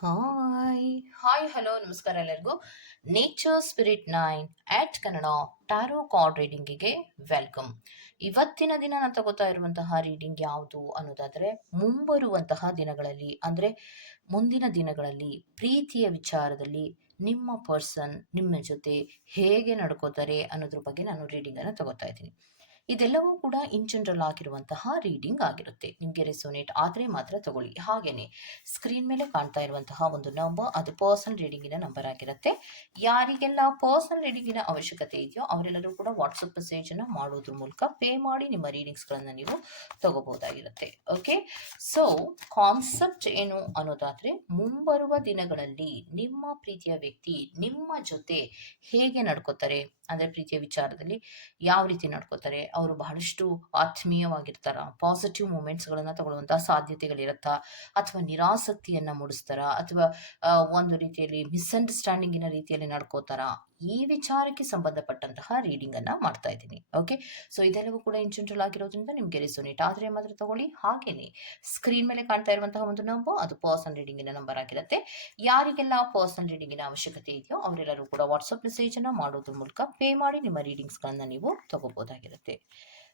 Hi hi hello ನಮಸ್ಕಾರ ಎಲ್ಲರಿಗೂ. Nature spirit 9 ಆಟ್ Kannada tarot card ರೀಡಿಂಗಿಗೆ welcome. ಇವತ್ತಿನ ದಿನ ನಾನು ತಗೋತಾ ಇರುವಂತಹ ರೀಡಿಂಗ್ ಯಾವುದು ಅನ್ನೋದಾದರೆ, ಮುಂಬರುವಂತಹ ದಿನಗಳಲ್ಲಿ ಅಂದರೆ ಮುಂದಿನ ದಿನಗಳಲ್ಲಿ ಪ್ರೀತಿಯ ವಿಚಾರದಲ್ಲಿ ನಿಮ್ಮ ಪರ್ಸನ್ ನಿಮ್ಮ ಜೊತೆ ಹೇಗೆ ನಡ್ಕೋತಾರೆ ಅನ್ನೋದ್ರ ಬಗ್ಗೆ ನಾನು ರೀಡಿಂಗನ್ನು ತಗೋತಾ ಇದ್ದೀನಿ. ಇದೆಲ್ಲವೂ ಕೂಡ ಇನ್ ಜನರಲ್ ಆಗಿರುವಂತಹ ರೀಡಿಂಗ್ ಆಗಿರುತ್ತೆ. ನಿಮಗೆ ರೆಸೋನೇಟ್ ಆದರೆ ಮಾತ್ರ ತಗೊಳ್ಳಿ. ಹಾಗೇನೆ ಸ್ಕ್ರೀನ್ ಮೇಲೆ ಕಾಣ್ತಾ ಇರುವಂತಹ ಒಂದು ನಂಬರ್, ಅದು ಪರ್ಸನಲ್ ರೀಡಿಂಗಿನ ನಂಬರ್ ಆಗಿರುತ್ತೆ. ಯಾರಿಗೆಲ್ಲ ಪರ್ಸನಲ್ ರೀಡಿಂಗಿನ ಅವಶ್ಯಕತೆ ಇದೆಯೋ ಅವರೆಲ್ಲರೂ ಕೂಡ ವಾಟ್ಸಪ್ ಮೆಸೇಜ್ ಅನ್ನ ಮಾಡೋದ್ರ ಮೂಲಕ ಪೇ ಮಾಡಿ ನಿಮ್ಮ ರೀಡಿಂಗ್ಸ್ಗಳನ್ನು ನೀವು ತಗೋಬಹುದಾಗಿರುತ್ತೆ. ಓಕೆ, ಸೊ ಕಾನ್ಸೆಪ್ಟ್ ಏನು ಅನ್ನೋದಾದ್ರೆ, ಮುಂಬರುವ ದಿನಗಳಲ್ಲಿ ನಿಮ್ಮ ಪ್ರೀತಿಯ ವ್ಯಕ್ತಿ ನಿಮ್ಮ ಜೊತೆ ಹೇಗೆ ನಡ್ಕೋತಾರೆ ಅಂದ್ರೆ ಪ್ರೀತಿಯ ವಿಚಾರದಲ್ಲಿ ಯಾವ ರೀತಿ ನಡ್ಕೋತಾರೆ, ಅವರು ಬಹಳಷ್ಟು ಆತ್ಮೀಯವಾಗಿರ್ತಾರ, ಪಾಸಿಟಿವ್ ಮೂಮೆಂಟ್ಸ್ಗಳನ್ನು ತಗೊಳ್ಳುವಂತಹ ಸಾಧ್ಯತೆಗಳಿರುತ್ತಾ, ಅಥವಾ ನಿರಾಸಕ್ತಿಯನ್ನ ಮೂಡಿಸ್ತಾರ, ಅಥವಾ ಒಂದು ರೀತಿಯಲ್ಲಿ ಮಿಸ್ಅಂಡರ್ಸ್ಟ್ಯಾಂಡಿಂಗಿನ ರೀತಿಯಲ್ಲಿ ನಡ್ಕೋತಾರ, ಈ ವಿಚಾರಕ್ಕೆ ಸಂಬಂಧಪಟ್ಟಂತಹ ರೀಡಿಂಗ್ ಅನ್ನ ಮಾಡ್ತಾ ಇದ್ದೀನಿ. ಓಕೆ, ಸೊ ಇದೆಲ್ಲವೂ ಕೂಡ ಇನ್ ಜನರಲ್ ಆಗಿರೋದ್ರಿಂದ ನಿಮ್ಗೆ ರೆಸೋನೇಟ್ ಆದ್ರೆ ಮಾತ್ರ ತಗೊಳ್ಳಿ. ಹಾಗೇನೆ ಸ್ಕ್ರೀನ್ ಮೇಲೆ ಕಾಣ್ತಾ ಇರುವಂತಹ ಒಂದು ನಂಬರ್, ಅದು ಪರ್ಸನಲ್ ರೀಡಿಂಗಿನ ನಂಬರ್ ಆಗಿರುತ್ತೆ. ಯಾರಿಗೆಲ್ಲ ಪರ್ಸನಲ್ ರೀಡಿಂಗಿನ ಅವಶ್ಯಕತೆ ಇದೆಯೋ ಅವರೆಲ್ಲರೂ ಕೂಡ ವಾಟ್ಸಪ್ ಮೆಸೇಜ್ ಅನ್ನ ಮಾಡೋದ್ರ ಮೂಲಕ ಪೇ ಮಾಡಿ ನಿಮ್ಮ ರೀಡಿಂಗ್ಸ್ ಗಳನ್ನ ನೀವು ತಗೋಬಹುದಾಗಿರುತ್ತೆ.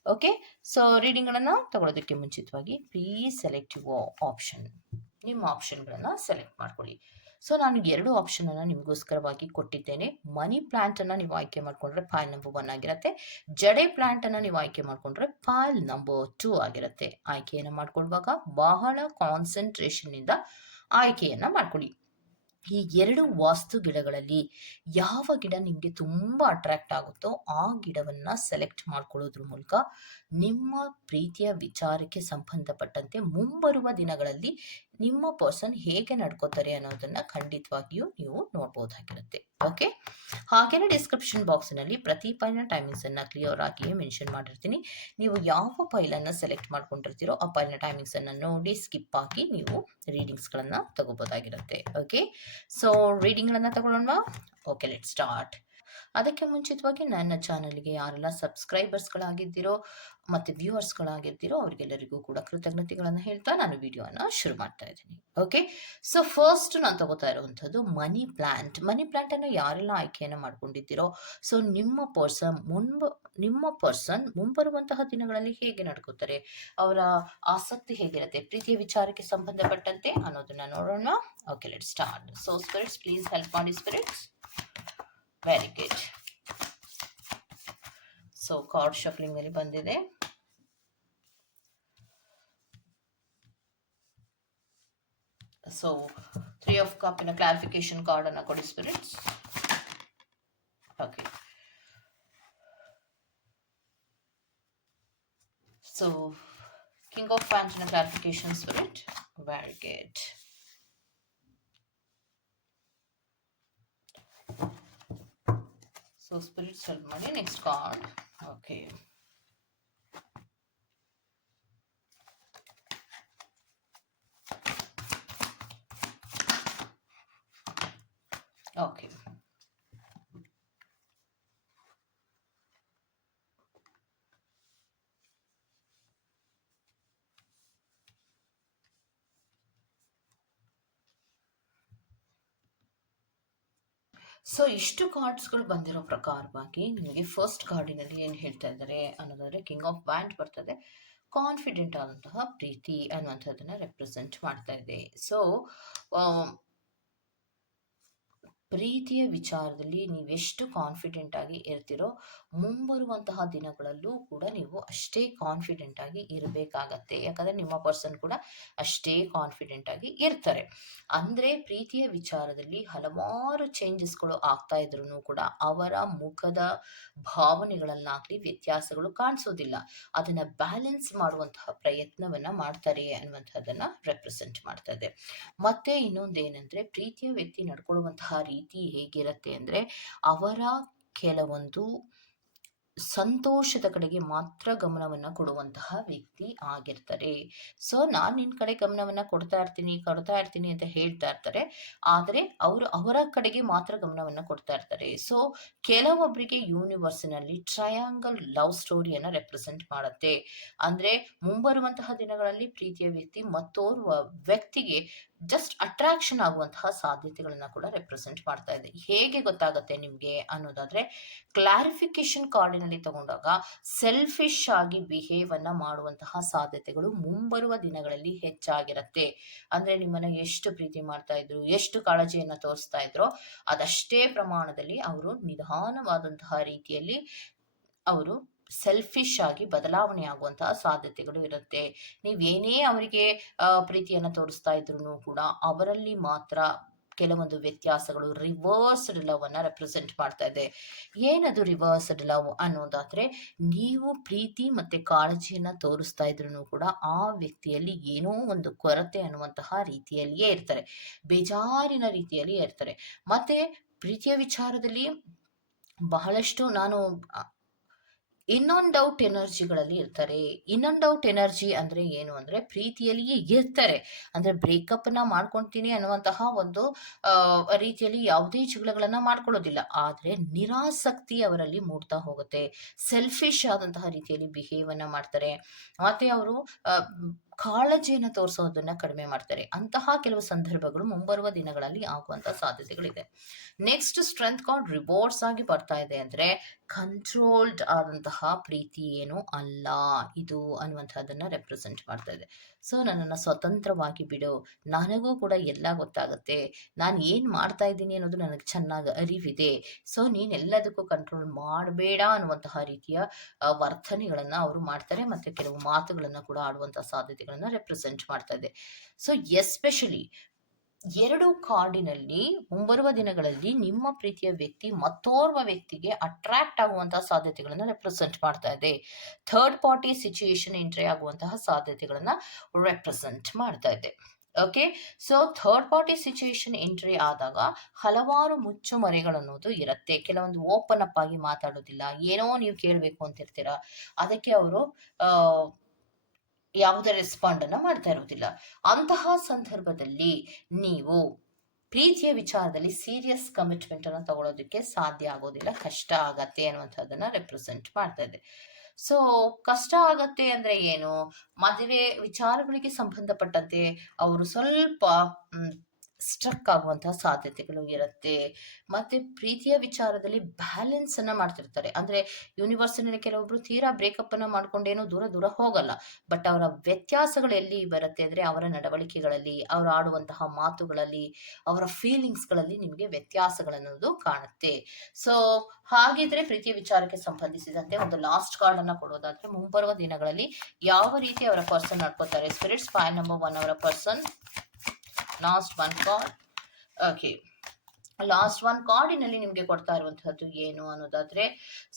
ಓಕೆ, ಸೊ ರೀಡಿಂಗ್ ಗಳನ್ನ ತಗೊಳ್ಳೋದಕ್ಕೆ ಮುಂಚಿತವಾಗಿ ಪ್ಲೀಸ್ ಸೆಲೆಕ್ಟ್ ಯುವರ್ ಆಪ್ಷನ್. ನಿಮ್ಮ ಆಪ್ಷನ್ಗಳನ್ನ ಸೆಲೆಕ್ಟ್ ಮಾಡ್ಕೊಳ್ಳಿ. ಸೊ ನಾನು 2 ಆಪ್ಷನ್ ಅನ್ನ ನಿಮಗೋಸ್ಕರವಾಗಿ ಕೊಟ್ಟಿದ್ದೇನೆ. ಮನಿ ಪ್ಲಾಂಟ್ ಅನ್ನ ನೀವು ಆಯ್ಕೆ ಮಾಡ್ಕೊಂಡ್ರೆ ಫೈಲ್ ನಂಬರ್ 1 ಆಗಿರುತ್ತೆ. ಜಡೆ ಪ್ಲಾಂಟ್ ಅನ್ನ ನೀವು ಆಯ್ಕೆ ಮಾಡ್ಕೊಂಡ್ರೆ ಫೈಲ್ ನಂಬರ್ 2 ಆಗಿರುತ್ತೆ. ಆಯ್ಕೆಯನ್ನ ಮಾಡ್ಕೊಳ್ಳುವಾಗ ಬಹಳ ಕಾನ್ಸಂಟ್ರೇಷನ್ ಇಂದ ಆಯ್ಕೆಯನ್ನ ಮಾಡ್ಕೊಳ್ಳಿ. ಈ 2 ವಾಸ್ತು ಗಿಡಗಳಲ್ಲಿ ಯಾವ ಗಿಡ ನಿಮಗೆ ತುಂಬಾ ಅಟ್ರಾಕ್ಟ್ ಆಗುತ್ತೋ ಆ ಗಿಡವನ್ನ ಸೆಲೆಕ್ಟ್ ಮಾಡ್ಕೊಳ್ಳೋದ್ರ ಮೂಲಕ ನಿಮ್ಮ ಪ್ರೀತಿಯ ವಿಚಾರಕ್ಕೆ ಸಂಬಂಧಪಟ್ಟಂತೆ ಮುಂಬರುವ ದಿನಗಳಲ್ಲಿ ನಿಮ್ಮ ಪರ್ಸನ್ ಹೇಗೆ ನಡ್ಕೋತಾರೆ ಅನ್ನೋದನ್ನ ಖಂಡಿತವಾಗಿಯೂ ನೀವು ನೋಡಬಹುದಾಗಿರುತ್ತೆ. ಓಕೆ, ಹಾಗೇನೆ ಡಿಸ್ಕ್ರಿಪ್ಷನ್ ಬಾಕ್ಸ್ ನಲ್ಲಿ ಪ್ರತಿ ಫೈಲ್ನ ಟೈಮಿಂಗ್ಸ್ ಅನ್ನ ಕ್ಲಿಯರ್ ಆಗಿ ಮೆನ್ಷನ್ ಮಾಡಿರ್ತೀನಿ. ನೀವು ಯಾವ ಫೈಲ್ ಅನ್ನ ಸೆಲೆಕ್ಟ್ ಮಾಡ್ಕೊಂಡಿರ್ತೀರೋ ಆ ಫೈಲ್ನ ಟೈಮಿಂಗ್ಸ್ ಅನ್ನ ನೋಡಿ ಸ್ಕಿಪ್ ಆಗಿ ನೀವು ರೀಡಿಂಗ್ಸ್ ಗಳನ್ನ ತಗೋಬಹುದಾಗಿರುತ್ತೆ. ಓಕೆ, ಸೊ ರೀಡಿಂಗ್ ಗಳನ್ನ ತಗೊಳ್ಳೋಣ. Okay, let start. ಅದಕ್ಕೆ ಮುಂಚಿತವಾಗಿ ನನ್ನ ಚಾನಲ್ಗೆ ಯಾರೆಲ್ಲ ಸಬ್ಸ್ಕ್ರೈಬರ್ಸ್ಗಳಾಗಿದ್ದೀರೋ ಮತ್ತೆ ವ್ಯೂವರ್ಸ್ಗಳಾಗಿರ್ತೀರೋ ಅವರಿಗೆಲ್ಲರಿಗೂ ಕೂಡ ಕೃತಜ್ಞತೆಗಳನ್ನು ಹೇಳ್ತಾ ನಾನು ವಿಡಿಯೋನ ಶುರು ಮಾಡ್ತಾ ಇದ್ದೀನಿ. ಓಕೆ, ಸೊ ಫಸ್ಟ್ ನಾನು ತಗೋತಾ ಇರುವಂಥದ್ದು ಮನಿ ಪ್ಲಾಂಟ್. ಮನಿ ಪ್ಲಾಂಟ್ ಅನ್ನು ಯಾರೆಲ್ಲ ಆಯ್ಕೆಯನ್ನು ಮಾಡ್ಕೊಂಡಿದ್ದೀರೋ, ಸೊ ನಿಮ್ಮ ಪರ್ಸನ್ ಮುಂಬರುವಂತಹ ದಿನಗಳಲ್ಲಿ ಹೇಗೆ ನಡ್ಕೋತಾರೆ, ಅವರ ಆಸಕ್ತಿ ಹೇಗಿರುತ್ತೆ ಪ್ರೀತಿಯ ವಿಚಾರಕ್ಕೆ ಸಂಬಂಧಪಟ್ಟಂತೆ ಅನ್ನೋದನ್ನ ನೋಡೋಣ. Okay, let start. So spirits please help ಮಾಡಿ spirits. Very good. So card shuffling ನಲ್ಲಿ ಬಂದಿದೆ. ಸೊ 3 ಆಫ್ ಕಪ್ ನ ಕ್ಲಾರಿಫಿಕೇಶನ್ ಕಾರ್ಡ್ ಅನ್ನ ಕೊಡಿ spirits. Okay, so king of fans ನ clarification spirit. Very good. So spirits help ಮಾಡಿ. Next card. Okay, okay, so ಇಷ್ಟು ಕಾರ್ಡ್ಸ್ಗಳು ಬಂದಿರೋ ಪ್ರಕಾರವಾಗಿ ನಿಮಗೆ ಫಸ್ಟ್ ಕಾರ್ಡಿನಲ್ಲಿ ಏನು ಹೇಳ್ತಾ ಇದ್ದಾರೆ ಅನ್ನೋದಾದ್ರೆ, ಕಿಂಗ್ ಆಫ್ ವ್ಯಾಂಡ್ ಬರ್ತದೆ. ಕಾನ್ಫಿಡೆಂಟ್ ಆದಂತಹ ಪ್ರೀತಿ ಅನ್ನುವಂಥದ್ದನ್ನ ರೆಪ್ರೆಸೆಂಟ್ ಮಾಡ್ತಾ ಇದೆ. ಸೊ ಪ್ರೀತಿಯ ವಿಚಾರದಲ್ಲಿ ನೀವೆಷ್ಟು ಕಾನ್ಫಿಡೆಂಟ್ ಆಗಿ ಇರ್ತೀರೋ ಮುಂಬರುವಂತಹ ದಿನಗಳಲ್ಲೂ ಕೂಡ ನೀವು ಅಷ್ಟೇ ಕಾನ್ಫಿಡೆಂಟ್ ಆಗಿ ಇರಬೇಕಾಗತ್ತೆ. ಯಾಕಂದ್ರೆ ನಿಮ್ಮ ಪರ್ಸನ್ ಕೂಡ ಅಷ್ಟೇ ಕಾನ್ಫಿಡೆಂಟ್ ಆಗಿ ಇರ್ತಾರೆ. ಅಂದ್ರೆ ಪ್ರೀತಿಯ ವಿಚಾರದಲ್ಲಿ ಹಲವಾರು ಚೇಂಜಸ್ಗಳು ಆಗ್ತಾ ಇದ್ರು ಕೂಡ ಅವರ ಮುಖದ ಭಾವನೆಗಳಲ್ಲಾಗ್ಲಿ ವ್ಯತ್ಯಾಸಗಳು ಕಾಣಿಸೋದಿಲ್ಲ. ಅದನ್ನ ಬ್ಯಾಲೆನ್ಸ್ ಮಾಡುವಂತಹ ಪ್ರಯತ್ನವನ್ನ ಮಾಡ್ತಾರೆ ಅನ್ನುವಂಥದ್ದನ್ನ ರೆಪ್ರೆಸೆಂಟ್ ಮಾಡ್ತಾ ಇದೆ. ಮತ್ತೆ ಇನ್ನೊಂದೇನೆಂದ್ರೆ, ಪ್ರೀತಿಯ ವ್ಯಕ್ತಿ ನಡ್ಕೊಳ್ಳುವಂತಹ ರೀತಿ ಹೇಗಿರುತ್ತೆ ಅಂದ್ರೆ, ಅವರ ಕೆಲವೊಂದು ಸಂತೋಷದ ಕಡೆಗೆ ಮಾತ್ರ ಗಮನವನ್ನ ಕೊಡುವಂತಹ ವ್ಯಕ್ತಿ ಆಗಿರ್ತಾರೆ. ಸೊ ನಾನ್ ನಿನ್ ಕಡೆ ಗಮನವನ್ನ ಕೊಡ್ತಾ ಇರ್ತೀನಿ ಅಂತ ಹೇಳ್ತಾ ಇರ್ತಾರೆ. ಆದರೆ ಅವರು ಅವರ ಕಡೆಗೆ ಮಾತ್ರ ಗಮನವನ್ನ ಕೊಡ್ತಾ ಇರ್ತಾರೆ. ಸೊ ಕೆಲವೊಬ್ಬರಿಗೆ ಯೂನಿವರ್ಸಿನಲ್ಲಿ ಟ್ರಯಾಂಗಲ್ ಲವ್ ಸ್ಟೋರಿಯನ್ನ ರೆಪ್ರೆಸೆಂಟ್ ಮಾಡುತ್ತೆ. ಅಂದ್ರೆ ಮುಂಬರುವಂತಹ ದಿನಗಳಲ್ಲಿ ಪ್ರೀತಿಯ ವ್ಯಕ್ತಿ ಮತ್ತೋರ್ವ ವ್ಯಕ್ತಿಗೆ ಜಸ್ಟ್ ಅಟ್ರಾಕ್ಷನ್ ಆಗುವಂತಹ ಸಾಧ್ಯತೆಗಳನ್ನ ಕೂಡ ರೆಪ್ರೆಸೆಂಟ್ ಮಾಡ್ತಾ ಇದೆ. ಹೇಗೆ ಗೊತ್ತಾಗುತ್ತೆ ನಿಮ್ಗೆ ಅನ್ನೋದಾದ್ರೆ, ಕ್ಲಾರಿಫಿಕೇಶನ್ ಕಾರ್ಡಿನಲ್ಲಿ ತಗೊಂಡಾಗ ಸೆಲ್ಫಿಶ್ ಆಗಿ ಬಿಹೇವ್ ಅನ್ನ ಮಾಡುವಂತಹ ಸಾಧ್ಯತೆಗಳು ಮುಂಬರುವ ದಿನಗಳಲ್ಲಿ ಹೆಚ್ಚಾಗಿರುತ್ತೆ. ಅಂದ್ರೆ ನಿಮ್ಮನ್ನ ಎಷ್ಟು ಪ್ರೀತಿ ಮಾಡ್ತಾ ಇದ್ರು, ಎಷ್ಟು ಕಾಳಜಿಯನ್ನ ತೋರಿಸ್ತಾ ಇದ್ರೋ ಅದಷ್ಟೇ ಪ್ರಮಾಣದಲ್ಲಿ ಅವರು ನಿಧಾನವಾದಂತಹ ರೀತಿಯಲ್ಲಿ ಅವರು ಸೆಲ್ಫಿಶ್ ಆಗಿ ಬದಲಾವಣೆ ಆಗುವಂತಹ ಸಾಧ್ಯತೆಗಳು ಇರುತ್ತೆ. ನೀವೇನೇ ಅವರಿಗೆ ಪ್ರೀತಿಯನ್ನ ತೋರಿಸ್ತಾ ಇದ್ರು ಕೂಡ ಅವರಲ್ಲಿ ಮಾತ್ರ ಕೆಲವೊಂದು ವ್ಯತ್ಯಾಸಗಳು ರಿವರ್ಸ್ಡ್ ಲವ್ ಅನ್ನ ರೆಪ್ರೆಸೆಂಟ್ ಮಾಡ್ತಾ ಇದೆ. ಏನದು ರಿವರ್ಸ್ಡ್ ಲವ್ ಅನ್ನೋದಾದ್ರೆ, ನೀವು ಪ್ರೀತಿ ಮತ್ತೆ ಕಾಳಜಿಯನ್ನ ತೋರಿಸ್ತಾ ಇದ್ರು ಕೂಡ ಆ ವ್ಯಕ್ತಿಯಲ್ಲಿ ಏನೋ ಒಂದು ಕೊರತೆ ಅನ್ನುವಂತಹ ರೀತಿಯಲ್ಲಿಯೇ ಇರ್ತಾರೆ, ಬೇಜಾರಿನ ರೀತಿಯಲ್ಲಿ ಇರ್ತಾರೆ. ಮತ್ತೆ ಪ್ರೀತಿಯ ವಿಚಾರದಲ್ಲಿ ಬಹಳಷ್ಟು ನಾನು ಇನ್ ಅಂಡ್ ಔಟ್ ಎನರ್ಜಿಗಳಲ್ಲಿ ಇರ್ತಾರೆ. ಇನ್ ಅಂಡ್ ಔಟ್ ಎನರ್ಜಿ ಅಂದ್ರೆ ಏನು ಅಂದ್ರೆ, ಪ್ರೀತಿಯಲ್ಲಿಯೇ ಇರ್ತಾರೆ. ಅಂದ್ರೆ ಬ್ರೇಕಪ್ ನ ಮಾಡ್ಕೊಂತೀನಿ ಅನ್ನುವಂತಹ ಒಂದು ರೀತಿಯಲ್ಲಿ ಯಾವುದೇ ಜಗಳಗಳನ್ನ ಮಾಡ್ಕೊಳ್ಳೋದಿಲ್ಲ. ಆದ್ರೆ ನಿರಾಸಕ್ತಿ ಅವರಲ್ಲಿ ಮೂಡ್ತಾ ಹೋಗುತ್ತೆ. ಸೆಲ್ಫಿಶ್ ಆದಂತಹ ರೀತಿಯಲ್ಲಿ ಬಿಹೇವ್ ಅನ್ನ ಮಾಡ್ತಾರೆ. ಮತ್ತೆ ಅವರು ಕಾಳಜಿಯನ್ನು ತೋರಿಸೋದನ್ನ ಕಡಿಮೆ ಮಾಡ್ತಾರೆ. ಅಂತಹ ಕೆಲವು ಸಂದರ್ಭಗಳು ಮುಂಬರುವ ದಿನಗಳಲ್ಲಿ ಆಗುವಂತಹ ಸಾಧ್ಯತೆಗಳಿದೆ. ನೆಕ್ಸ್ಟ್ ಸ್ಟ್ರೆಂತ್ ಕಾರ್ಡ್ ರಿವಾರ್ಡ್ಸ್ ಆಗಿ ಬರ್ತಾ ಇದೆ. ಅಂದ್ರೆ ಕಂಟ್ರೋಲ್ಡ್ ಆದಂತಹ ಪ್ರೀತಿ ಏನು ಅಲ್ಲ ಇದು ಅನ್ನುವಂಥದ್ದನ್ನ ರೆಪ್ರೆಸೆಂಟ್ ಮಾಡ್ತಾ ಇದೆ. ಸೊ ನನ್ನನ್ನು ಸ್ವತಂತ್ರವಾಗಿ ಬಿಡು, ನನಗೂ ಕೂಡ ಎಲ್ಲ ಗೊತ್ತಾಗುತ್ತೆ, ನಾನು ಏನು ಮಾಡ್ತಾ ಇದ್ದೀನಿ ಅನ್ನೋದು ನನಗೆ ಚೆನ್ನಾಗಿ ಅರಿವಿದೆ. ಸೊ ನೀನೆಲ್ಲದಕ್ಕೂ ಕಂಟ್ರೋಲ್ ಮಾಡಬೇಡ ಅನ್ನುವಂತಹ ರೀತಿಯ ವರ್ತನೆಗಳನ್ನ ಅವರು ಮಾಡ್ತಾರೆ. ಮತ್ತೆ ಕೆಲವು ಮಾತುಗಳನ್ನ ಕೂಡ ಆಡುವಂತಹ ಸಾಧ್ಯತೆಗಳನ್ನ ರೆಪ್ರೆಸೆಂಟ್ ಮಾಡ್ತಾ ಇದೆ. ಸೊ ಎಸ್ಪೆಷಲಿ ಎರಡು ಕಾರ್ಡಿನಲ್ಲಿ ಮುಂಬರುವ ದಿನಗಳಲ್ಲಿ ನಿಮ್ಮ ಪ್ರೀತಿಯ ವ್ಯಕ್ತಿ ಮತ್ತೋರ್ವ ವ್ಯಕ್ತಿಗೆ ಅಟ್ರಾಕ್ಟ್ ಆಗುವಂತಹ ಸಾಧ್ಯತೆಗಳನ್ನ ರೆಪ್ರೆಸೆಂಟ್ ಮಾಡ್ತಾ ಇದೆ. ಥರ್ಡ್ ಪಾರ್ಟಿ ಸಿಚುಯೇಷನ್ ಎಂಟ್ರಿ ಆಗುವಂತಹ ಸಾಧ್ಯತೆಗಳನ್ನ ರೆಪ್ರೆಸೆಂಟ್ ಮಾಡ್ತಾ ಇದೆ. Okay, so third party situation entry ಆದಾಗ ಹಲವಾರು ಮುಚ್ಚುಮರೆಗಳನ್ನೋದು ಇರುತ್ತೆ. ಕೆಲವೊಂದು ಓಪನ್ ಅಪ್ ಆಗಿ ಮಾತಾಡೋದಿಲ್ಲ, ಏನೋ ನೀವು ಕೇಳಬೇಕು ಅಂತಿರ್ತೀರಾ, ಅದಕ್ಕೆ ಅವರು ಯಾವುದೇ ರೆಸ್ಪಾಂಡ್ ಅನ್ನ ಮಾಡ್ತಾ ಇರೋದಿಲ್ಲ. ಅಂತಹ ಸಂದರ್ಭದಲ್ಲಿ ನೀವು ಪ್ರೀತಿಯ ವಿಚಾರದಲ್ಲಿ ಸೀರಿಯಸ್ ಕಮಿಟ್ಮೆಂಟ್ ಅನ್ನು ತಗೊಳ್ಳೋದಕ್ಕೆ ಸಾಧ್ಯ ಆಗೋದಿಲ್ಲ, ಕಷ್ಟ ಆಗತ್ತೆ ಅನ್ನುವಂಥದ್ದನ್ನ ರೆಪ್ರೆಸೆಂಟ್ ಮಾಡ್ತಾ ಇದೆ. ಸೊ ಕಷ್ಟ ಆಗತ್ತೆ ಅಂದ್ರೆ ಏನು, ಮದುವೆ ವಿಚಾರಗಳಿಗೆ ಸಂಬಂಧಪಟ್ಟಂತೆ ಅವರು ಸ್ವಲ್ಪ ಸ್ಟ್ರಕ್ ಆಗುವಂತಹ ಸಾಧ್ಯತೆಗಳು ಇರುತ್ತೆ. ಮತ್ತೆ ಪ್ರೀತಿಯ ವಿಚಾರದಲ್ಲಿ ಬ್ಯಾಲೆನ್ಸ್ ಅನ್ನ ಮಾಡ್ತಿರ್ತಾರೆ. ಅಂದ್ರೆ ಯೂನಿವರ್ಸಿನಲ್ಲಿ ಕೆಲವೊಬ್ರು ತೀರಾ ಬ್ರೇಕಪ್ ಅನ್ನ ಮಾಡ್ಕೊಂಡೇನೋ ದೂರ ದೂರ ಹೋಗಲ್ಲ, ಬಟ್ ಅವರ ವ್ಯತ್ಯಾಸಗಳು ಎಲ್ಲಿ ಬರುತ್ತೆ ಅಂದ್ರೆ ಅವರ ನಡವಳಿಕೆಗಳಲ್ಲಿ, ಅವರು ಆಡುವಂತಹ ಮಾತುಗಳಲ್ಲಿ, ಅವರ ಫೀಲಿಂಗ್ಸ್ ಗಳಲ್ಲಿ ನಿಮಗೆ ವ್ಯತ್ಯಾಸಗಳನ್ನೋದು ಕಾಣುತ್ತೆ. ಸೊ ಹಾಗಿದ್ರೆ ಪ್ರೀತಿಯ ವಿಚಾರಕ್ಕೆ ಸಂಬಂಧಿಸಿದಂತೆ ಒಂದು ಲಾಸ್ಟ್ ಕಾರ್ಡ್ ಅನ್ನ ಕೊಡೋದಾದ್ರೆ, ಮುಂಬರುವ ದಿನಗಳಲ್ಲಿ ಯಾವ ರೀತಿ ಅವರ ಪರ್ಸನ್ ನಡ್ಕೋತಾರೆ. ಸ್ಪಿರಿಟ್ಸ್ ಪಾಯಿಂಟ್ ನಂಬರ್ 1 ಅವರ person. Last one card. Okay, last one ಕಾರ್ಡಿನಲ್ಲಿ ನಿಮಗೆ ಕೊಡ್ತಾ ಇರುವಂತಹದ್ದು ಏನು ಅನ್ನೋದಾದ್ರೆ,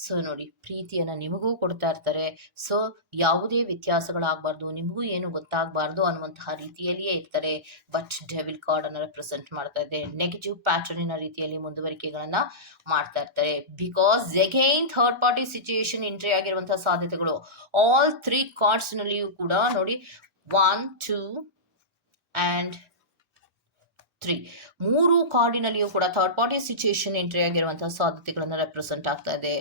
ಸೊ ನೋಡಿ, ಪ್ರೀತಿಯನ್ನ ನಿಮಗೂ ಕೊಡ್ತಾ ಇರ್ತಾರೆ. ಸೊ ಯಾವುದೇ ವ್ಯತ್ಯಾಸಗಳಾಗಬಾರ್ದು, ನಿಮಗೂ ಏನು ಗೊತ್ತಾಗಬಾರ್ದು ಅನ್ನುವಂತಹ ರೀತಿಯಲ್ಲಿಯೇ ಇರ್ತಾರೆ. ಬಟ್ ಡೆವಿಲ್ ಕಾರ್ಡ್ ಅನ್ನ ರೆಪ್ರೆಸೆಂಟ್ ಮಾಡ್ತಾ ಇದೆ. ನೆಗೆಟಿವ್ ಪ್ಯಾಟರ್ನಿನ ರೀತಿಯಲ್ಲಿ ಮುಂದುವರಿಕೆಗಳನ್ನ ಮಾಡ್ತಾ ಇರ್ತಾರೆ. Because again third party situation entry ಆಗಿರುವಂತಹ ಸಾಧ್ಯತೆಗಳು ಆಲ್ 3 ಕಾರ್ಡ್ಸ್ ನಲ್ಲಿಯೂ ಕೂಡ ನೋಡಿ, 1 2 and 3 ಮೂರು ಕಾರ್ಡಿನಲ್ಲಿಯೂ ಕೂಡ ಥರ್ಡ್ ಪಾರ್ಟಿ ಸಿಚುಯೇಷನ್ ಎಂಟ್ರಿ ಆಗಿರುವಂತಹ ಸಾಧ್ಯತೆಗಳನ್ನ ರೆಪ್ರೆಸೆಂಟ್ ಆಗ್ತಾ ಇದೆ.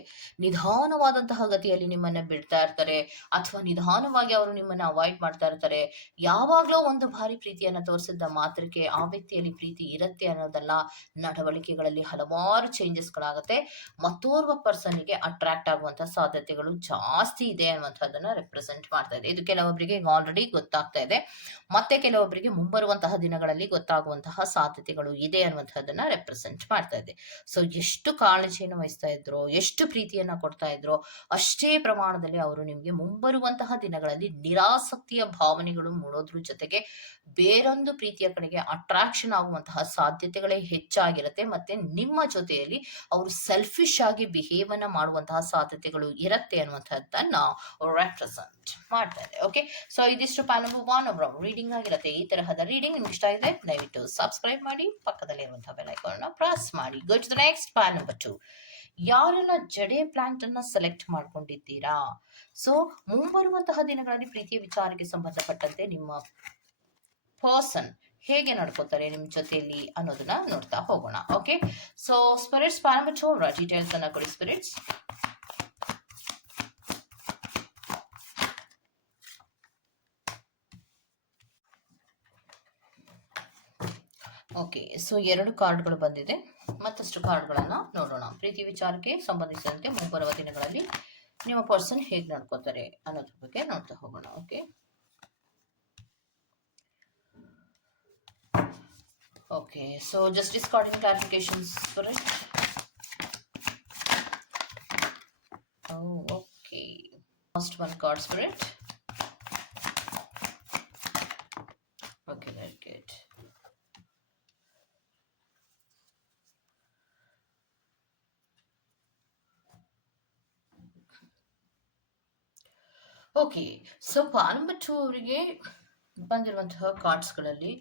ನಿಧಾನವಾದಂತಹ ಗತಿಯಲ್ಲಿ ನಿಮ್ಮನ್ನ ಬಿಡ್ತಾ ಇರ್ತಾರೆ, ಅಥವಾ ನಿಧಾನವಾಗಿ ಅವರು ನಿಮ್ಮನ್ನ ಅವಾಯ್ಡ್ ಮಾಡ್ತಾ ಇರ್ತಾರೆ. ಯಾವಾಗ್ಲೋ ಒಂದು ಬಾರಿ ಪ್ರೀತಿಯನ್ನ ತೋರಿಸಿದ ಮಾತ್ರಕ್ಕೆ ಆ ವ್ಯಕ್ತಿಯಲ್ಲಿ ಪ್ರೀತಿ ಇರುತ್ತೆ ಅನ್ನೋದಲ್ಲ, ನಡವಳಿಕೆಗಳಲ್ಲಿ ಹಲವಾರು ಚೇಂಜಸ್ಗಳಾಗತ್ತೆ. ಮತ್ತೋರ್ವ ಪರ್ಸನ್ಗೆ ಅಟ್ರಾಕ್ಟ್ ಆಗುವಂತಹ ಸಾಧ್ಯತೆಗಳು ಜಾಸ್ತಿ ಇದೆ ಅನ್ನುವಂಥದ್ದನ್ನ ರೆಪ್ರೆಸೆಂಟ್ ಮಾಡ್ತಾ ಇದೆ. ಇದು ಕೆಲವೊಬ್ಬರಿಗೆ ಆಲ್ರೆಡಿ ಗೊತ್ತಾಗ್ತಾ ಇದೆ, ಮತ್ತೆ ಕೆಲವೊಬ್ಬರಿಗೆ ಮುಂಬರುವಂತಹ ದಿನಗಳಲ್ಲಿ ಗೊತ್ತಾಗುವಂತಹ ಸಾಧ್ಯತೆಗಳು ಇದೆ ಅನ್ನುವಂಥದ್ದನ್ನ ರೆಪ್ರೆಸೆಂಟ್ ಮಾಡ್ತಾ ಇದೆ. ಸೊ ಎಷ್ಟು ಕಾಳಜಿಯನ್ನು ವಹಿಸ್ತಾ ಇದ್ರೋ, ಎಷ್ಟು ಪ್ರೀತಿಯನ್ನ ಕೊಡ್ತಾ ಇದ್ರೋ, ಅಷ್ಟೇ ಪ್ರಮಾಣದಲ್ಲಿ ಅವರು ನಿಮಗೆ ಮುಂಬರುವಂತಹ ದಿನಗಳಲ್ಲಿ ನಿರಾಸಕ್ತಿಯ ಭಾವನೆಗಳು ಮೂಡೋದ್ರ ಜೊತೆಗೆ ಬೇರೊಂದು ಪ್ರೀತಿಯ ಕಡೆಗೆ ಅಟ್ರಾಕ್ಷನ್ ಆಗುವಂತಹ ಸಾಧ್ಯತೆಗಳೇ ಹೆಚ್ಚಾಗಿರುತ್ತೆ. ಮತ್ತೆ ನಿಮ್ಮ ಜೊತೆಯಲ್ಲಿ ಅವರು ಸೆಲ್ಫಿಶ್ ಆಗಿ ಬಿಹೇವ್ ಅನ್ನ ಮಾಡುವಂತಹ ಸಾಧ್ಯತೆಗಳು ಇರುತ್ತೆ ಅನ್ನುವಂಥದ್ದನ್ನ ರೆಪ್ರೆಸೆಂಟ್ ಮಾಡ್ತಾ ಇದೆ. ಓಕೆ, ಸೊ ಇದಿಷ್ಟು ಪ್ಯಾನ್ ನಂಬರ್ 1 ಅವರ ರೀಡಿಂಗ್ ಆಗಿರುತ್ತೆ. ಈ ತರಹದ ರೀಡಿಂಗ್ ನಿಮ್ಗೆ ಇಷ್ಟ ಇದೆ ದಯವಿಟ್ಟು ಸಬ್ಸ್ಕ್ರೈಬ್ ಮಾಡಿ, ಪಕ್ಕದಲ್ಲಿರುವಂತಹ ಬೆಲ್ ಐಕಾನ್ ಅನ್ನು ಪ್ರೆಸ್ ಮಾಡಿ. Go to the next pan number 2. ಯಾರನ್ನ ಜಡೆ ಪ್ಲಾಂಟ್ ಅನ್ನ ಸೆಲೆಕ್ಟ್ ಮಾಡ್ಕೊಂಡಿದ್ದೀರಾ? ಸೊ ಮುಂಬರುವಂತಹ ದಿನಗಳಲ್ಲಿ ಪ್ರೀತಿಯ ವಿಚಾರಕ್ಕೆ ಸಂಬಂಧಪಟ್ಟಂತೆ ನಿಮ್ಮ ಪರ್ಸನ್ ಹೇಗೆ ನಡ್ಕೋತಾರೆ ನಿಮ್ ಜೊತೆಯಲ್ಲಿ ಅನ್ನೋದನ್ನ ನೋಡ್ತಾ ಹೋಗೋಣ. Okay, so spirits parameter details ಅನ್ನ ಕೊಡಿ ಸ್ಪಿರಿಟ್ಸ್. ಓಕೆ, ಸೊ 2 ಕಾರ್ಡ್ಗಳು ಬಂದಿದೆ. ಮತ್ತಷ್ಟು ಕಾರ್ಡ್ಗಳನ್ನ ನೋಡೋಣ. ಪ್ರೀತಿ ವಿಚಾರಕ್ಕೆ ಸಂಬಂಧಿಸಿದಂತೆ ಮುಂಬರುವ ದಿನಗಳಲ್ಲಿ ನಿಮ್ಮ ಪರ್ಸನ್ ಹೇಗೆ ನಡ್ಕೋತಾರೆ ಅನ್ನೋದ್ರ ಬಗ್ಗೆ ನೋಡ್ತಾ ಹೋಗೋಣ. Okay, okay, so just discarding clarifications first. Okay, first one card spirit. Okay, very good. Okay, so number 2 ಅವರಿಗೆ ಬಂದಿರುವಂತಹ ಕಾರ್ಡ್ಸ್ಗಳಲ್ಲಿ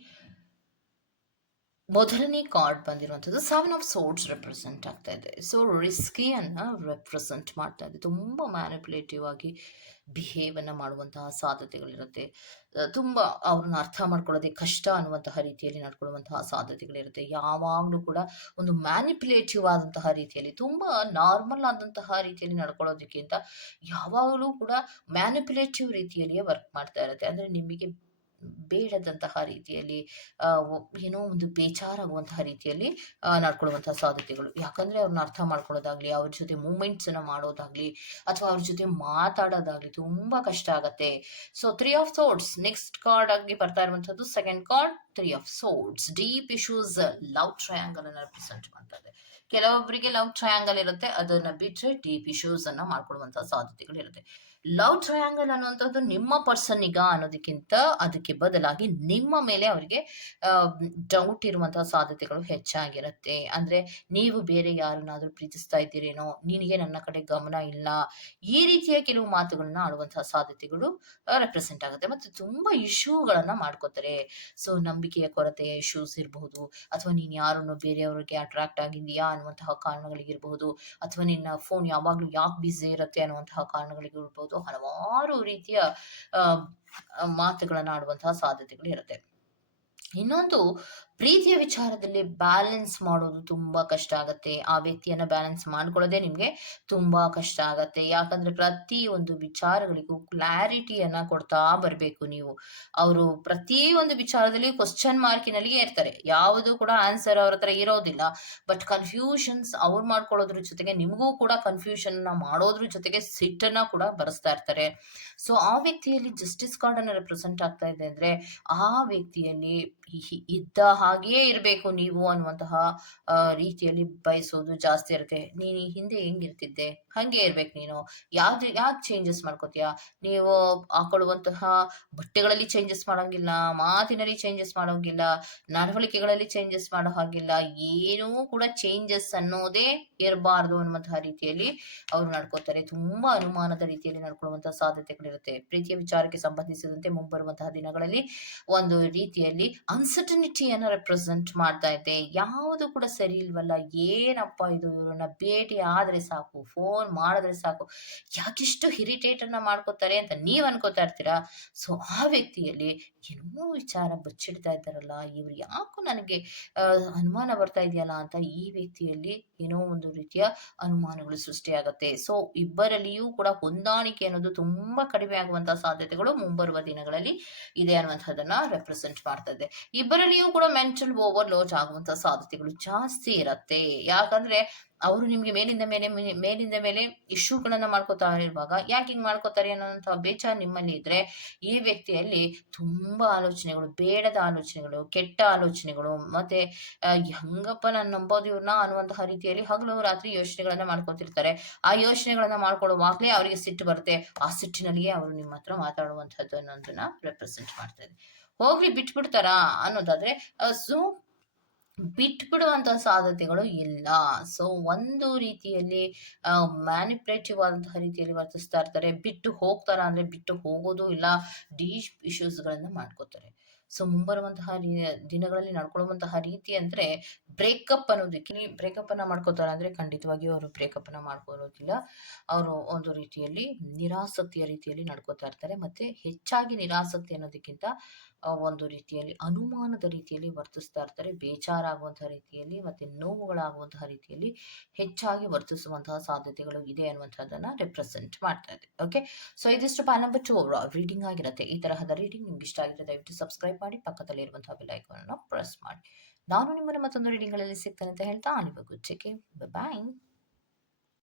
ಮೊದಲನೇ ಕಾರ್ಡ್ ಬಂದಿರುವಂಥದ್ದು 7 ಆಫ್ ಸೋರ್ಡ್ಸ್ ರೆಪ್ರೆಸೆಂಟ್ ಆಗ್ತಾ ಇದೆ. ಸೊ ರಿಸ್ಕಿಯನ್ನು ರೆಪ್ರೆಸೆಂಟ್ ಮಾಡ್ತಾ ಇದೆ. ತುಂಬ ಮ್ಯಾನಿಪುಲೇಟಿವ್ ಆಗಿ ಬಿಹೇವ್ ಅನ್ನು ಮಾಡುವಂತಹ ಸಾಧ್ಯತೆಗಳಿರುತ್ತೆ. ತುಂಬ ಅವ್ರನ್ನ ಅರ್ಥ ಮಾಡ್ಕೊಳ್ಳೋದೇ ಕಷ್ಟ ಅನ್ನುವಂತಹ ರೀತಿಯಲ್ಲಿ ನಡ್ಕೊಳ್ಳುವಂತಹ ಸಾಧ್ಯತೆಗಳಿರುತ್ತೆ. ಯಾವಾಗಲೂ ಕೂಡ ಒಂದು ಮ್ಯಾನಿಪುಲೇಟಿವ್ ಆದಂತಹ ರೀತಿಯಲ್ಲಿ, ತುಂಬ ನಾರ್ಮಲ್ ಆದಂತಹ ರೀತಿಯಲ್ಲಿ ನಡ್ಕೊಳ್ಳೋದಕ್ಕಿಂತ ಯಾವಾಗಲೂ ಕೂಡ ಮ್ಯಾನಿಪುಲೇಟಿವ್ ರೀತಿಯಲ್ಲಿಯೇ ವರ್ಕ್ ಮಾಡ್ತಾ ಇರುತ್ತೆ. ಅಂದರೆ ನಿಮಗೆ ಬೇಡದಂತಹ ರೀತಿಯಲ್ಲಿ ಏನೋ ಒಂದು ಬೇಜಾರಾಗುವಂತಹ ರೀತಿಯಲ್ಲಿ ನಡ್ಕೊಳ್ಳುವಂತಹ ಸಾಧ್ಯತೆಗಳು. ಯಾಕಂದ್ರೆ ಅವ್ರನ್ನ ಅರ್ಥ ಮಾಡ್ಕೊಳ್ಳೋದಾಗ್ಲಿ, ಅವ್ರ ಜೊತೆ ಮೂಮೆಂಟ್ಸ್ ಅನ್ನ ಮಾಡೋದಾಗ್ಲಿ, ಅಥವಾ ಅವ್ರ ಜೊತೆ ಮಾತಾಡೋದಾಗ್ಲಿ ತುಂಬಾ ಕಷ್ಟ ಆಗತ್ತೆ. So 3 of swords next card ಆಗಿ ಬರ್ತಾ ಇರುವಂತದ್ದು. Second card 3 of swords. Deep issues, love triangle ಅನ್ನ ರೆಪ್ರೆಸೆಂಟ್ ಮಾಡ್ತಾ ಇದೆ. ಕೆಲವೊಬ್ಬರಿಗೆ ಲವ್ ಟ್ರಯಾಂಗಲ್ ಇರುತ್ತೆ, ಅದನ್ನ ಬಿಟ್ಟರೆ ಡೀಪ್ ಇಶ್ಯೂಸ್ ಅನ್ನ ಮಾಡ್ಕೊಳ್ಳುವಂತಹ ಸಾಧ್ಯತೆಗಳಿರುತ್ತೆ. ಲವ್ ಟ್ರಯಾಂಗಲ್ ಅನ್ನುವಂಥದ್ದು ನಿಮ್ಮ ಪರ್ಸನ್ನಿಗ ಅನ್ನೋದಕ್ಕಿಂತ ಅದಕ್ಕೆ ಬದಲಾಗಿ ನಿಮ್ಮ ಮೇಲೆ ಅವರಿಗೆ ಡೌಟ್ ಇರುವಂತಹ ಸಾಧ್ಯತೆಗಳು ಹೆಚ್ಚಾಗಿರುತ್ತೆ. ಅಂದ್ರೆ ನೀವು ಬೇರೆ ಯಾರನ್ನಾದ್ರೂ ಪ್ರೀತಿಸ್ತಾ ಇದ್ದೀರೇನೋ, ನಿನಗೆ ನನ್ನ ಕಡೆ ಗಮನ ಇಲ್ಲ, ಈ ರೀತಿಯ ಕೆಲವು ಮಾತುಗಳನ್ನ ಆಡುವಂತಹ ಸಾಧ್ಯತೆಗಳು ರೆಪ್ರೆಸೆಂಟ್ ಆಗುತ್ತೆ. ಮತ್ತೆ ತುಂಬಾ ಇಶ್ಯೂಗಳನ್ನ ಮಾಡ್ಕೋತಾರೆ. ಸೊ ನಂಬಿಕೆಯ ಕೊರತೆಯ ಇಶ್ಯೂಸ್ ಇರಬಹುದು, ಅಥವಾ ನೀನ್ ಯಾರನ್ನು ಬೇರೆಯವ್ರಿಗೆ ಅಟ್ರಾಕ್ಟ್ ಆಗಿದೆಯಾ ಅನ್ನುವಂತಹ ಕಾರಣಗಳಿಗಿರಬಹುದು, ಅಥವಾ ನಿನ್ನ ಫೋನ್ ಯಾವಾಗ್ಲೂ ಯಾಕೆ ಬ್ಯುಸಿ ಇರುತ್ತೆ ಅನ್ನುವಂತಹ ಕಾರಣಗಳಿಗಿರ್ಬಹುದು. ಹಲವಾರು ರೀತಿಯ ಮಾತುಗಳನ್ನ ಆಡುವಂತಹ ಸಾಧ್ಯತೆಗಳು ಇರುತ್ತೆ. ಇನ್ನೊಂದು, ಪ್ರೀತಿಯ ವಿಚಾರದಲ್ಲಿ ಬ್ಯಾಲೆನ್ಸ್ ಮಾಡೋದು ತುಂಬಾ ಕಷ್ಟ ಆಗತ್ತೆ. ಆ ವ್ಯಕ್ತಿಯನ್ನ ಬ್ಯಾಲೆನ್ಸ್ ಮಾಡ್ಕೊಳ್ಳೋದೇ ನಿಮ್ಗೆ ತುಂಬಾ ಕಷ್ಟ ಆಗತ್ತೆ. ಯಾಕಂದ್ರೆ ಪ್ರತಿ ಒಂದು ವಿಚಾರಗಳಿಗೂ ಕ್ಲಾರಿಟಿಯನ್ನ ಕೊಡ್ತಾ ಬರ್ಬೇಕು ನೀವು. ಅವರು ಪ್ರತಿ ಒಂದು ವಿಚಾರದಲ್ಲಿ ಕ್ವಶನ್ ಮಾರ್ಕಿನಲ್ಲಿಯೇ ಇರ್ತಾರೆ. ಯಾವುದು ಕೂಡ ಆನ್ಸರ್ ಅವ್ರ ಹತ್ರ ಇರೋದಿಲ್ಲ. ಬಟ್ ಕನ್ಫ್ಯೂಷನ್ಸ್ ಅವ್ರು ಮಾಡ್ಕೊಳ್ಳೋದ್ರ ಜೊತೆಗೆ ನಿಮಗೂ ಕೂಡ ಕನ್ಫ್ಯೂಷನ್ ಮಾಡೋದ್ರ ಜೊತೆಗೆ ಸಿಟ್ಟನ್ನ ಕೂಡ ಬರೆಸ್ತಾ ಇರ್ತಾರೆ. ಸೊ ಆ ವ್ಯಕ್ತಿಯಲ್ಲಿ ಜಸ್ಟಿಸ್ ಕಾರ್ಡ್ ಅನ್ನ ರೆಪ್ರೆಸೆಂಟ್ ಆಗ್ತಾ ಇದೆ ಅಂದ್ರೆ, ಆ ವ್ಯಕ್ತಿಯಲ್ಲಿ ಇದ್ದ ಹಾಗೆಯೇ ಇರಬೇಕು ನೀವು ಅನ್ನುವಂತಹ ರೀತಿಯಲ್ಲಿ ಬಯಸೋದು ಜಾಸ್ತಿ ಇರುತ್ತೆ. ನೀನು ಹಿಂದೆ ಹೆಂಗಿರ್ತಿದ್ದೆ ಹಂಗೆ ಇರ್ಬೇಕು ನೀನು, ಯಾಕೆ ಚೇಂಜಸ್ ಮಾಡ್ಕೋತೀಯ, ನೀವು ಹಾಕೊಳ್ಳುವಂತಹ ಬಟ್ಟೆಗಳಲ್ಲಿ ಚೇಂಜಸ್ ಮಾಡೋಂಗಿಲ್ಲ, ಮಾತಿನಲ್ಲಿ ಚೇಂಜಸ್ ಮಾಡೋಂಗಿಲ್ಲ, ನಡವಳಿಕೆಗಳಲ್ಲಿ ಚೇಂಜಸ್ ಮಾಡೋ ಹಾಗಿಲ್ಲ, ಏನೂ ಕೂಡ ಚೇಂಜಸ್ ಅನ್ನೋದೇ ಇರಬಾರ್ದು ಅನ್ನುವಂತಹ ರೀತಿಯಲ್ಲಿ ಅವ್ರು ನಡ್ಕೋತಾರೆ. ತುಂಬಾ ಅನುಮಾನದ ರೀತಿಯಲ್ಲಿ ನಡ್ಕೊಳ್ಳುವಂತಹ ಸಾಧ್ಯತೆಗಳಿರುತ್ತೆ. ಪ್ರೀತಿಯ ವಿಚಾರಕ್ಕೆ ಸಂಬಂಧಿಸಿದಂತೆ ಮುಂಬರುವಂತಹ ದಿನಗಳಲ್ಲಿ ಒಂದು ರೀತಿಯಲ್ಲಿ ಅನ್ಸರ್ಟನಿಟಿಯನ್ನು ರೆಪ್ರೆಸೆಂಟ್ ಮಾಡ್ತಾ ಇದೆ. ಯಾವುದು ಕೂಡ ಸರಿ ಇಲ್ವಲ್ಲ, ಏನಪ್ಪ ಇದು, ಇವ್ರನ್ನ ಭೇಟಿ ಆದ್ರೆ ಸಾಕು, ಫೋನ್ ಮಾಡಿದ್ರೆ ಸಾಕು, ಯಾಕಿಷ್ಟು ಇರಿಟೇಟ್ ಅನ್ನ ಮಾಡ್ಕೋತಾರೆ ಅಂತ ನೀವ್ ಅನ್ಕೋತಾ ಇರ್ತೀರಾ. ಸೊ ಆ ವ್ಯಕ್ತಿಯಲ್ಲಿ ಏನೋ ವಿಚಾರ ಬಚ್ಚಿಡ್ತಾ ಇದ್ದಾರಲ್ಲ, ಇವ್ರು ಯಾಕೋ ನನಗೆ ಅನುಮಾನ ಬರ್ತಾ ಇದೆಯಲ್ಲ ಅಂತ ಈ ವ್ಯಕ್ತಿಯಲ್ಲಿ ಏನೋ ಒಂದು ರೀತಿಯ ಅನುಮಾನಗಳು ಸೃಷ್ಟಿಯಾಗತ್ತೆ. ಸೊ ಇಬ್ಬರಲ್ಲಿಯೂ ಕೂಡ ಹೊಂದಾಣಿಕೆ ಅನ್ನೋದು ತುಂಬಾ ಕಡಿಮೆ ಆಗುವಂತಹ ಸಾಧ್ಯತೆಗಳು ಮುಂಬರುವ ದಿನಗಳಲ್ಲಿ ಇದೆ ಅನ್ನುವಂಥದ್ದನ್ನ ರೆಪ್ರೆಸೆಂಟ್ ಮಾಡ್ತಾ ಇದೆ. ಇಬ್ಬರಲ್ಲಿಯೂ ಕೂಡ ಮೆಂಟಲ್ ಓವರ್ಲೋಡ್ ಆಗುವಂತಹ ಸಾಧ್ಯತೆಗಳು ಜಾಸ್ತಿ ಇರತ್ತೆ. ಯಾಕಂದ್ರೆ ಅವರು ನಿಮ್ಗೆ ಮೇಲಿಂದ ಮೇಲೆ ಇಶ್ಯೂಗಳನ್ನ ಮಾಡ್ಕೋತಾ ಇರುವಾಗ ಯಾಕೆ ಹಿಂಗ್ ಮಾಡ್ಕೋತಾರೆ ಅನ್ನೋಂತಹ ಬೇಚಾರ ನಿಮ್ಮಲ್ಲಿ ಇದ್ರೆ, ಈ ವ್ಯಕ್ತಿಯಲ್ಲಿ ತುಂಬಾ ಆಲೋಚನೆಗಳು, ಬೇಡದ ಆಲೋಚನೆಗಳು, ಕೆಟ್ಟ ಆಲೋಚನೆಗಳು, ಮತ್ತೆ ಹೆಂಗಪ್ಪ ನಾನು ನಂಬೋದು ಇವ್ರನ್ನ ಅನ್ನುವಂತಹ ರೀತಿಯಲ್ಲಿ ಹಗಲು ರಾತ್ರಿ ಯೋಚನೆಗಳನ್ನ ಮಾಡ್ಕೊತಿರ್ತಾರೆ. ಆ ಯೋಚನೆಗಳನ್ನ ಮಾಡ್ಕೊಳ್ಳುವಾಗ್ಲೇ ಅವರಿಗೆ ಸಿಟ್ಟು ಬರುತ್ತೆ. ಆ ಸಿಟ್ಟಿನಲ್ಲಿಯೇ ಅವರು ನಿಮ್ಮ ಹತ್ರ ಮಾತಾಡುವಂತಹದ್ದು ಅನ್ನೋದನ್ನ ರೆಪ್ರೆಸೆಂಟ್ ಮಾಡ್ತಾ ಇದೆ. ಹೋಗ್ಲಿ ಬಿಟ್ಬಿಡ್ತಾರಾ ಅನ್ನೋದಾದ್ರೆ, ಸೊ ಬಿಟ್ಬಿಡುವಂತಹ ಸಾಧ್ಯತೆಗಳು ಇಲ್ಲ. ಸೊ ಒಂದು ರೀತಿಯಲ್ಲಿ ಮ್ಯಾನಿಪುಲೇಟಿವ್ ಆದಂತಹ ರೀತಿಯಲ್ಲಿ ವರ್ತಿಸ್ತಾ ಇರ್ತಾರೆ. ಬಿಟ್ಟು ಹೋಗ್ತಾರ ಅಂದ್ರೆ ಬಿಟ್ಟು ಹೋಗೋದು ಇಲ್ಲ, ಡೀಪ್ ಇಶ್ಯೂಸ್ ಗಳನ್ನ ಮಾಡ್ಕೋತಾರೆ. ಸೊ ಮುಂಬರುವಂತಹ ದಿನಗಳಲ್ಲಿ ನಡ್ಕೊಳ್ಳುವಂತಹ ರೀತಿ ಅಂದ್ರೆ ಬ್ರೇಕಪ್ ಅನ್ನೋದಕ್ಕೆ, ಬ್ರೇಕಪ್ ಅನ್ನ ಮಾಡ್ಕೋತಾರೆ ಅಂದ್ರೆ ಖಂಡಿತವಾಗಿಯೂ ಅವರು ಬ್ರೇಕಪ್ ಅನ್ನ ಮಾಡ್ಕೊಳ್ಳೋದಿಲ್ಲ. ಅವರು ಒಂದು ರೀತಿಯಲ್ಲಿ ನಿರಾಸಕ್ತಿಯ ರೀತಿಯಲ್ಲಿ ನಡ್ಕೋತಾ ಇರ್ತಾರೆ. ಮತ್ತೆ ಹೆಚ್ಚಾಗಿ ನಿರಾಸಕ್ತಿ ಅನ್ನೋದಕ್ಕಿಂತ ಒಂದು ರೀತಿಯಲ್ಲಿ ಅನುಮಾನದ ರೀತಿಯಲ್ಲಿ ವರ್ತಿಸ್ತಾ ಇರ್ತಾರೆ. ಬೇಜಾರಾಗುವಂತಹ ರೀತಿಯಲ್ಲಿ ಮತ್ತೆ ನೋವುಗಳಾಗುವಂತಹ ರೀತಿಯಲ್ಲಿ ಹೆಚ್ಚಾಗಿ ವರ್ತಿಸುವಂತಹ ಸಾಧ್ಯತೆಗಳು ಇದೆ ಅನ್ನುವಂಥದ್ದನ್ನ ರೆಪ್ರೆಸೆಂಟ್ ಮಾಡ್ತಾ ಇದೆ. ಓಕೆ, ಸೊ ಇದಿಷ್ಟು ಪಾಯಿಂಟ್ ನಂಬರ್ 2 ರೀಡಿಂಗ್ ಆಗಿರುತ್ತೆ. ಈ ತರಹದ ರೀಡಿಂಗ್ ನಿಮ್ಗೆ ಇಷ್ಟ ಆಗಿದ್ರೆ ದಯವಿಟ್ಟು ಸಬ್ಸ್ಕ್ರೈಬ್ ಮಾಡಿ, ಪಕ್ಕದಲ್ಲಿರುವಂತಹ ಬೆಲ್ ಐಕಾನ್ ಅನ್ನು ಪ್ರೆಸ್ ಮಾಡಿ. ನಾನು ನಿಮ್ಮನ್ನು ಮತ್ತೊಂದು ರೀಡಿಂಗ್ ಗಳಲ್ಲಿ ಸಿಗ್ತೇನೆ ಅಂತ ಹೇಳ್ತಾ, ನೀವು ಗುಡ್ ಟೇಕ್ ಕೇರ್, ಬಾಯ್.